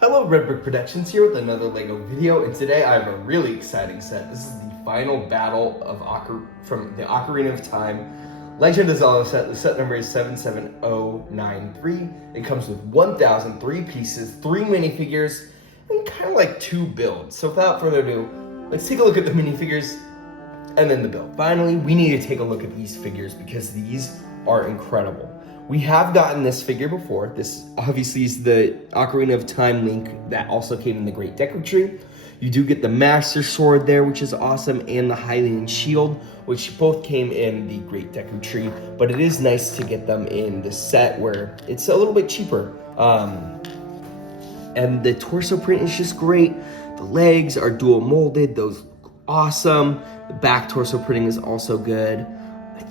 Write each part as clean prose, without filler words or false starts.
Hello, Red Brick Productions here with another LEGO video, and today I have a really exciting set. This is the final battle of from the Ocarina of Time Legend of Zelda set. The set number is 77093. It comes with 1,003 pieces, 3 minifigures, and kind of like 2 builds. So without further ado, let's take a look at the minifigures and then the build. Finally, we need to take a look at these figures because these are incredible. We have gotten this figure before. This obviously is the Ocarina of Time Link that also came in the Great Deku Tree. You do get the Master Sword there, which is awesome, and the Hylian Shield, which both came in the Great Deku Tree, but it is nice to get them in the set where it's a little bit cheaper. And the torso print is just great. The legs are dual molded, those look awesome. The back torso printing is also good.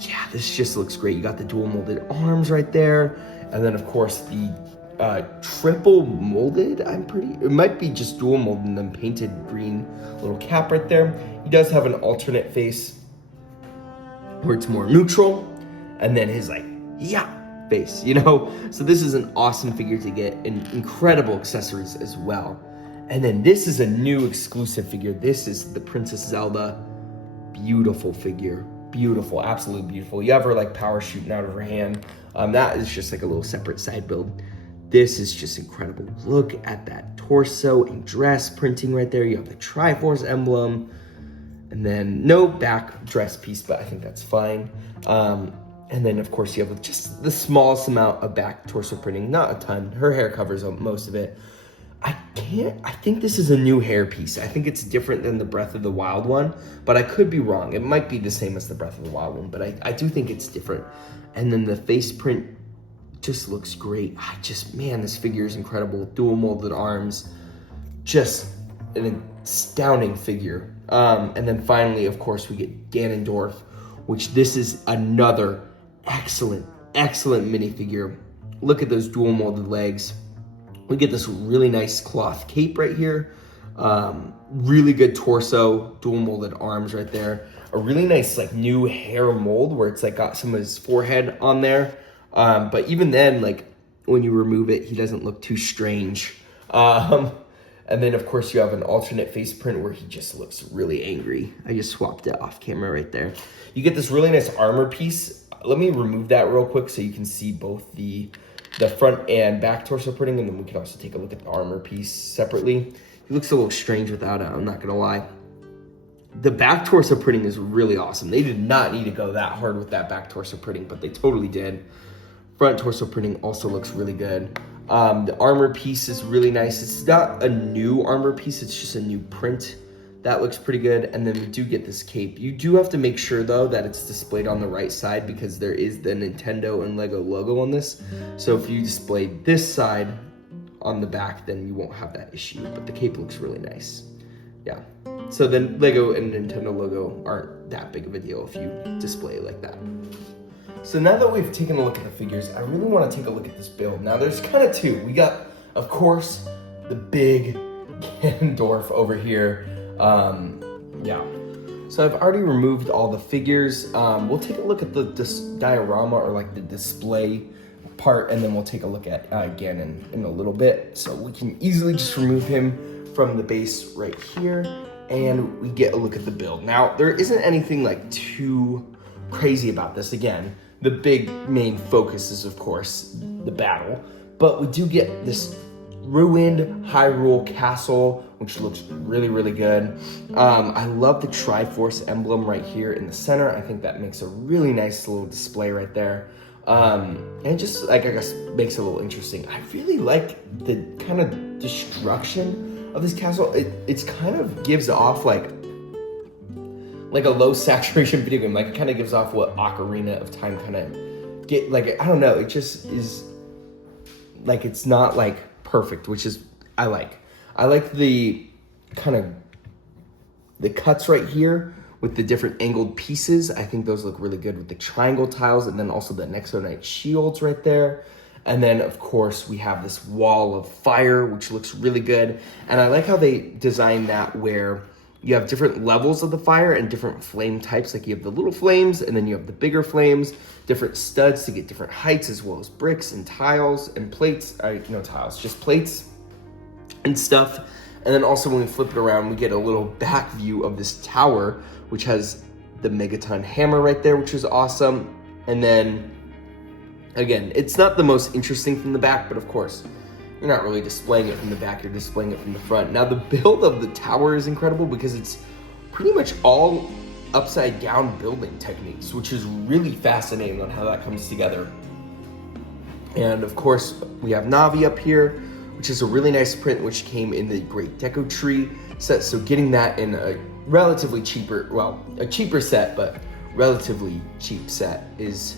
Yeah, this just looks great. You got the dual molded arms right there. And then of course the triple molded, it might be just dual molded and then painted green little cap right there. He does have an alternate face where it's more neutral. And then his face, you know? So this is an awesome figure to get, and incredible accessories as well. And then this is a new exclusive figure. This is the Princess Zelda. Beautiful figure. Beautiful, absolutely beautiful. You have her power shooting out of her hand. That is just like a little separate side build. This is just incredible. Look at that torso and dress printing right there. You have the Triforce emblem, and then no back dress piece, but I think that's fine. And then of course you have just the smallest amount of back torso printing, not a ton. Her hair covers most of it. I think this is a new hair piece. I think it's different than the Breath of the Wild one, but I could be wrong. It might be the same as the Breath of the Wild one, but I do think it's different. And then the face print just looks great. Man, this figure is incredible. Dual molded arms, just an astounding figure. And then finally, of course, we get Ganondorf, which this is another excellent minifigure. Look at those dual molded legs. We get this really nice cloth cape right here. Really good torso, dual molded arms right there. A really nice new hair mold where it's got some of his forehead on there. But even then, when you remove it, he doesn't look too strange. And then of course you have an alternate face print where he just looks really angry. I just swapped it off camera right there. You get this really nice armor piece. Let me remove that real quick so you can see both the front and back torso printing, and then we can also take a look at the armor piece separately. He looks a little strange without it, I'm not gonna lie. The back torso printing is really awesome. They did not need to go that hard with that back torso printing, but they totally did. Front torso printing also looks really good. The armor piece is really nice. It's not a new armor piece, it's just a new print. That looks pretty good. And then we do get this cape. You do have to make sure though that it's displayed on the right side because there is the Nintendo and Lego logo on this. So if you display this side on the back, then you won't have that issue, but the cape looks really nice. Yeah. So then Lego and Nintendo logo aren't that big of a deal if you display it like that. So now that we've taken a look at the figures, I really want to take a look at this build. Now there's kind of two. We got, of course, the big Ganondorf over here. Yeah. So I've already removed all the figures. We'll take a look at the diorama or the display part, and then we'll take a look at Ganon in a little bit. So we can easily just remove him from the base right here, and we get a look at the build. Now, there isn't anything too crazy about this. Again, the big main focus is, of course, the battle, but we do get this ruined Hyrule castle, which looks really good. I love the Triforce emblem right here in the center. I think that makes a really nice little display right there. And just I guess makes it a little interesting. I really like the kind of destruction of this castle. It's kind of gives off like a low saturation video game. It kind of gives off what Ocarina of Time kind of get. I don't know. It just is it's not perfect, which is I like the kind of the cuts right here with the different angled pieces. I think those look really good with the triangle tiles, and then also the Nexonite shields right there. And then of course we have this wall of fire, which looks really good. And I like how they designed that where you have different levels of the fire and different flame types. You have the little flames, and then you have the bigger flames, different studs to get different heights, as well as bricks and tiles and plates. No tiles, just plates. and stuff. And then also when we flip it around, we get a little back view of this tower, which has the Megaton hammer right there, which is awesome. And then, again, it's not the most interesting from the back, but of course, you're not really displaying it from the back, you're displaying it from the front. Now, the build of the tower is incredible because it's pretty much all upside down building techniques, which is really fascinating on how that comes together. And of course, we have Navi up here, which is a really nice print, which came in the Great Deco Tree set. So getting that in a relatively cheaper, well, a cheaper set, but relatively cheap set is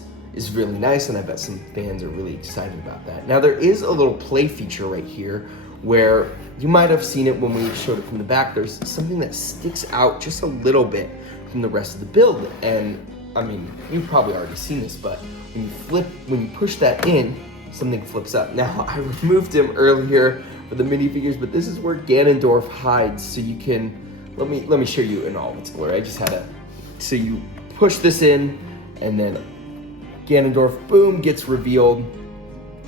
really nice, and I bet some fans are really excited about that. Now, there is a little play feature right here where you might have seen it when we showed it from the back. There's something that sticks out just a little bit from the rest of the build, and I mean, you've probably already seen this, but when you push that in, something flips up. Now, I removed him earlier for the minifigures, but this is where Ganondorf hides, so you can, let me show you in all of its glory. I just had so you push this in, and then Ganondorf, boom, gets revealed,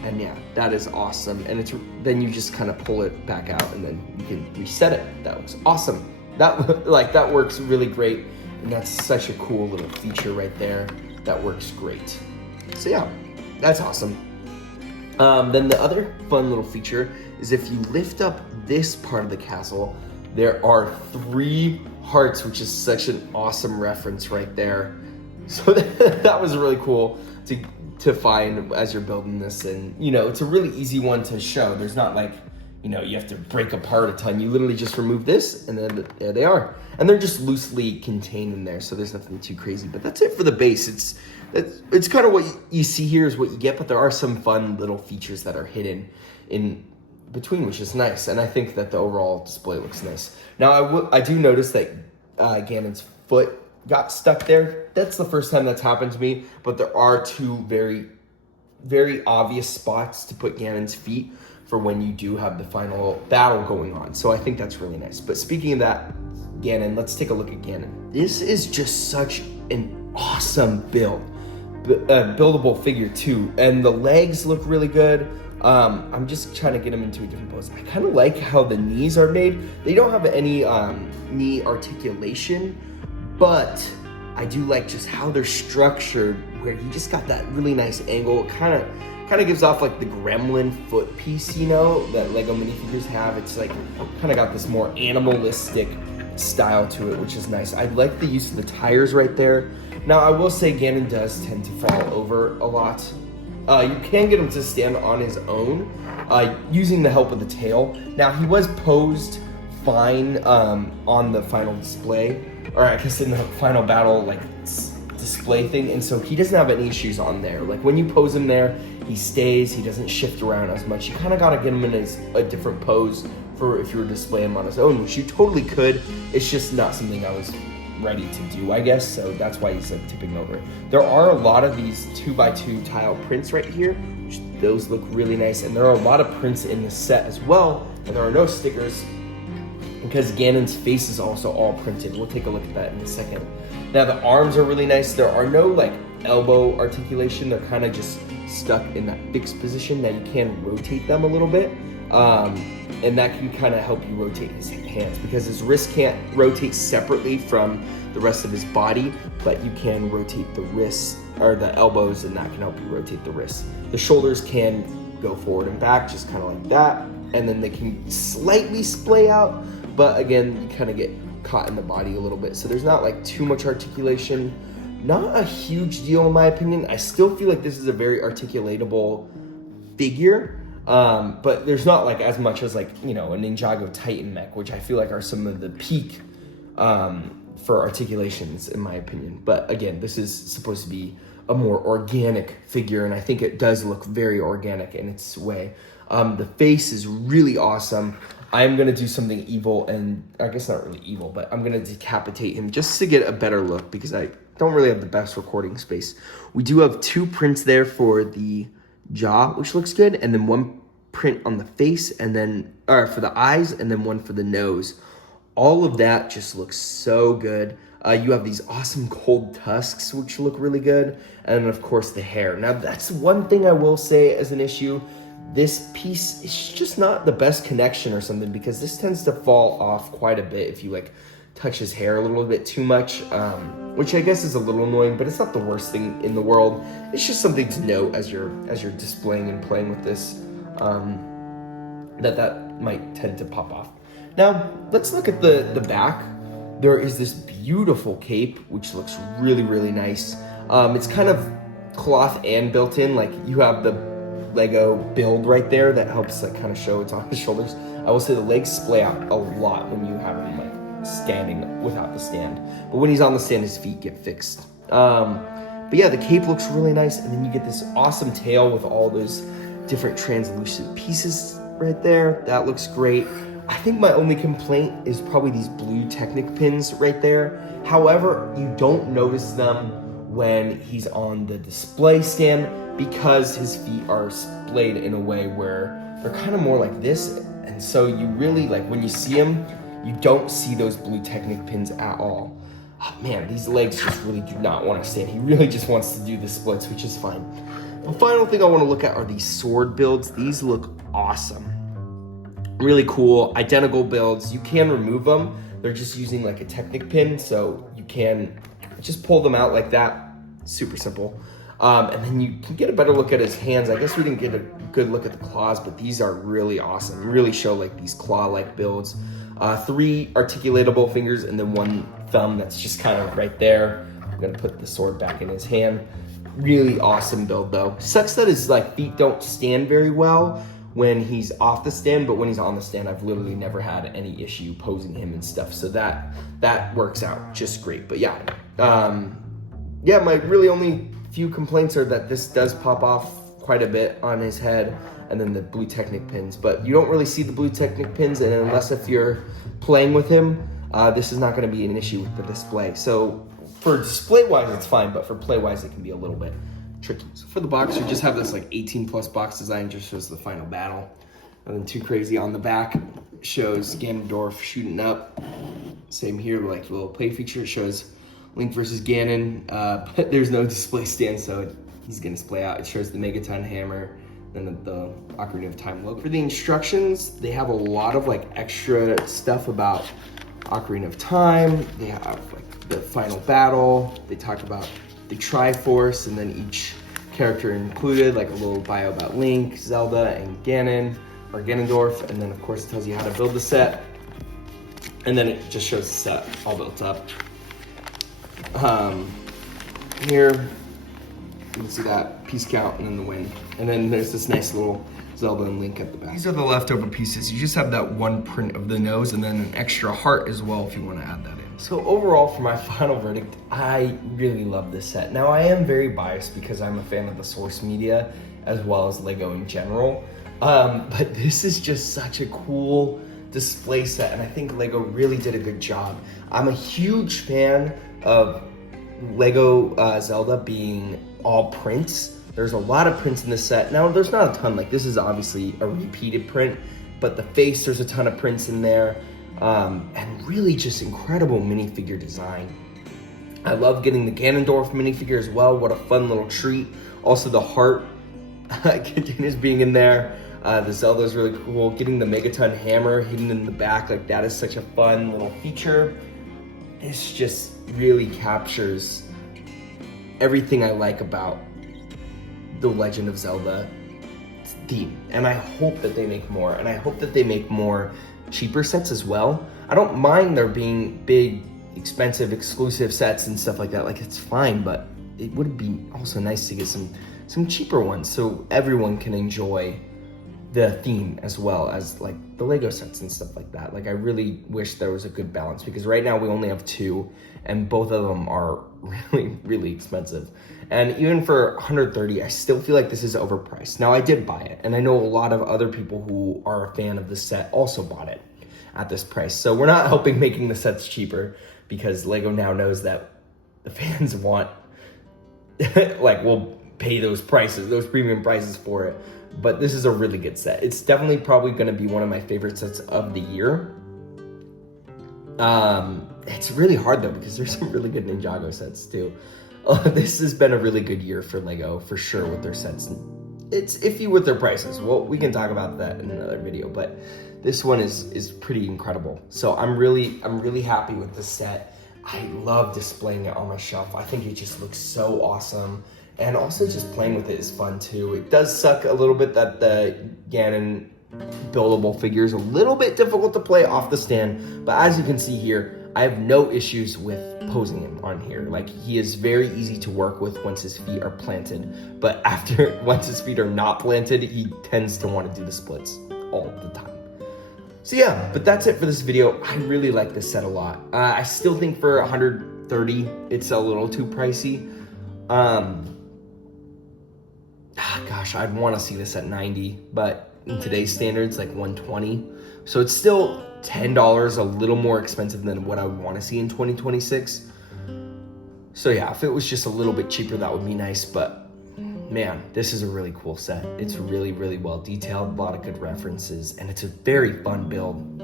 and yeah, that is awesome. And then you just kind of pull it back out, and then you can reset it. That looks awesome. That works really great, and that's such a cool little feature right there. That works great. So yeah, that's awesome. Then the other fun little feature is if you lift up this part of the castle, there are 3 hearts, which is such an awesome reference right there. So that was really cool to find as you're building this, and you know, it's a really easy one to show. There's not like, you know, you have to break apart a ton. You literally just remove this, and then there they are, and they're just loosely contained in there, so there's nothing too crazy. But that's it for the base. It's kind of what you see here is what you get, but there are some fun little features that are hidden in between, which is nice, and I think that the overall display looks nice. Now, I do notice that Ganon's foot got stuck there. That's the first time that's happened to me, but there are 2 very, very obvious spots to put Ganon's feet for when you do have the final battle going on. So I think that's really nice. But speaking of that, Ganon, let's take a look at Ganon. This is just such an awesome buildable figure too, and the legs look really good. I'm just trying to get him into a different pose. I kind of like how the knees are made. They don't have any knee articulation, but I do like just how they're structured, where you just got that really nice angle. Kind of gives off like the gremlin foot piece, you know, that Lego minifigures have. It's like kind of got this more animalistic style to it, which is nice. I like the use of the tires right there. Now, I will say Ganon does tend to fall over a lot. You can get him to stand on his own using the help of the tail. Now, he was posed fine on the final display, or I guess in the final battle like display thing, and so he doesn't have any issues on there. Like when you pose him there, he stays, he doesn't shift around as much. You kind of got to get him in a different pose for if you were displaying him on his own, which you totally could. It's just not something I was ready to do, I guess, so that's why he's like tipping over. There are a lot of these 2x2 tile prints right here, which those look really nice, and there are a lot of prints in this set as well, and there are no stickers because Ganon's face is also all printed. We'll take a look at that in a second. Now, the arms are really nice. There are no like elbow articulation. They're kind of just stuck in that fixed position. Now, you can rotate them a little bit, and that can kind of help you rotate his hands, because his wrist can't rotate separately from the rest of his body, but you can rotate the wrists or the elbows, and that can help you rotate the wrists. The shoulders can go forward and back, just kind of like that, and then they can slightly splay out, but again, you kind of get caught in the body a little bit, so there's not like too much articulation. Not a huge deal in my opinion. I still feel like this is a very articulatable figure, but there's not like as much as like, you know, a Ninjago Titan mech, which I feel like are some of the peak for articulations in my opinion. But again, this is supposed to be a more organic figure, and I think it does look very organic in its way. The face is really awesome. I'm gonna do something evil, and I guess not really evil, but I'm gonna decapitate him just to get a better look, because I don't really have the best recording space. We do have 2 prints there for the jaw, which looks good, and then 1 print on the face, and then, or for the eyes, and then 1 for the nose. All of that just looks so good. You have these awesome gold tusks, which look really good, and of course the hair. Now, that's one thing I will say as an issue. this piece is just not the best connection or something, because this tends to fall off quite a bit if you like touch his hair a little bit too much, which I guess is a little annoying, but it's not the worst thing in the world. It's just something to note as you're displaying and playing with this, that might tend to pop off. Now, let's look at the back. There is this beautiful cape, which looks really, really nice. It's kind of cloth and built in, like you have the Lego build right there that helps like kind of show it's on his shoulders. I will say the legs splay out a lot when you have him like standing without the stand, but when he's on the stand, his feet get fixed. But yeah, the cape looks really nice, and then you get this awesome tail with all those different translucent pieces right there. That looks great. I think my only complaint is probably these blue Technic pins right there. However, you don't notice them when he's on the display stand because his feet are splayed in a way where they're kind of more like this. And so you really, like when you see him, you don't see those blue Technic pins at all. Oh, man, these legs just really do not want to stand. He really just wants to do the splits, which is fine. The final thing I want to look at are these sword builds. These look awesome. Really cool, identical builds. You can remove them. They're just using like a Technic pin, so you can just pull them out like that. Super simple. And then you can get a better look at his hands. I guess we didn't get a good look at the claws, but these are really awesome. Really show like these claw-like builds. 3 articulatable fingers and then 1 thumb that's just kind of right there. I'm gonna put the sword back in his hand. Really awesome build though. Sucks that his like feet don't stand very well when he's off the stand, but when he's on the stand, I've literally never had any issue posing him and stuff. So that works out just great. But yeah, my really only few complaints are that this does pop off quite a bit on his head, and then the blue Technic pins. But you don't really see the blue Technic pins, and unless if you're playing with him, this is not going to be an issue with the display. So for display-wise, it's fine, but for play-wise, it can be a little bit tricky. So for the box, you just have this like 18 plus box design, just shows the final battle. Nothing too crazy. On the back shows Ganondorf shooting up. Same here, like a little play feature. It shows Link versus Ganon, but there's no display stand, so he's gonna display out. It shows the Megaton hammer, then the Ocarina of Time logo. For the instructions, they have a lot of like extra stuff about Ocarina of Time. They have like the final battle. They talk about the Triforce, and then each character included, like a little bio about Link, Zelda, and Ganon, or Ganondorf, and then of course it tells you how to build the set, and then it just shows the set all built up. Here, you can see that piece count and then the win. And then there's this nice little Zelda and Link at the back. These are the leftover pieces. You just have that one print of the nose and then an extra heart as well if you want to add that in. So overall, for my final verdict, I really love this set. Now, I am very biased because I'm a fan of the source media as well as Lego in general. But this is just such a cool display set, and I think Lego really did a good job. I'm a huge fan of Lego Zelda being all prints. There's a lot of prints in this set. Now, there's not a ton. Like, this is obviously a repeated print, but the face, there's a ton of prints in there. And really just incredible minifigure design. I love getting the Ganondorf minifigure as well. What a fun little treat. Also, the heart continues being in there. The Zelda is really cool. Getting the Megaton hammer hidden in the back, like that is such a fun little feature. This just really captures everything I like about the Legend of Zelda theme. And I hope that they make more, and I hope that they make more cheaper sets as well. I don't mind there being big, expensive, exclusive sets and stuff like that. Like, it's fine, but it would be also nice to get some cheaper ones so everyone can enjoy the theme as well as like the Lego sets and stuff like that. Like, I really wish there was a good balance, because right now we only have 2 and both of them are really, really expensive. And even for $130, I still feel like this is overpriced. Now, I did buy it, and I know a lot of other people who are a fan of the set also bought it at this price. So we're not helping making the sets cheaper, because Lego now knows that the fans want, like, we'll pay those prices, those premium prices for it. But this is a really good set. It's definitely probably going to be one of my favorite sets of the year. It's really hard though, because there's some really good Ninjago sets too. This has been a really good year for Lego for sure with their sets. it's iffy with their prices. Well, we can talk about that in another video, but this one is pretty incredible. So I'm really happy with this set. I love displaying it on my shelf. I think it just looks so awesome. And also just playing with it is fun too. It does suck a little bit that the Ganon buildable figure is a little bit difficult to play off the stand, but as you can see here, I have no issues with posing him on here. Like, he is very easy to work with once his feet are planted, but once his feet are not planted, he tends to want to do the splits all the time. So yeah, but that's it for this video. I really like this set a lot. I still think for $130, it's a little too pricey. Gosh, I'd want to see this at $90, but in today's standards, like $120. So it's still $10, a little more expensive than what I would want to see in 2026. So yeah, if it was just a little bit cheaper, that would be nice. But man, this is a really cool set. It's really well detailed, a lot of good references, and it's a very fun build.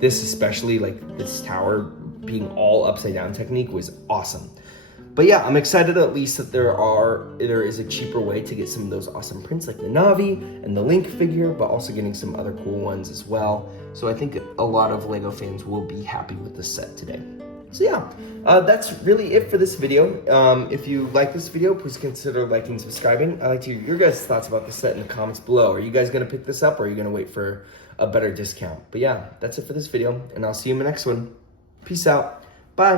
This especially, like this tower being all upside down technique, was awesome. But yeah, I'm excited at least that there is a cheaper way to get some of those awesome prints like the Navi and the Link figure, but also getting some other cool ones as well. So I think a lot of LEGO fans will be happy with this set today. So yeah, that's really it for this video. If you like this video, please consider liking and subscribing. I'd like to hear your guys' thoughts about this set in the comments below. Are you guys gonna pick this up, or are you gonna wait for a better discount? But yeah, that's it for this video, and I'll see you in the next one. Peace out. Bye.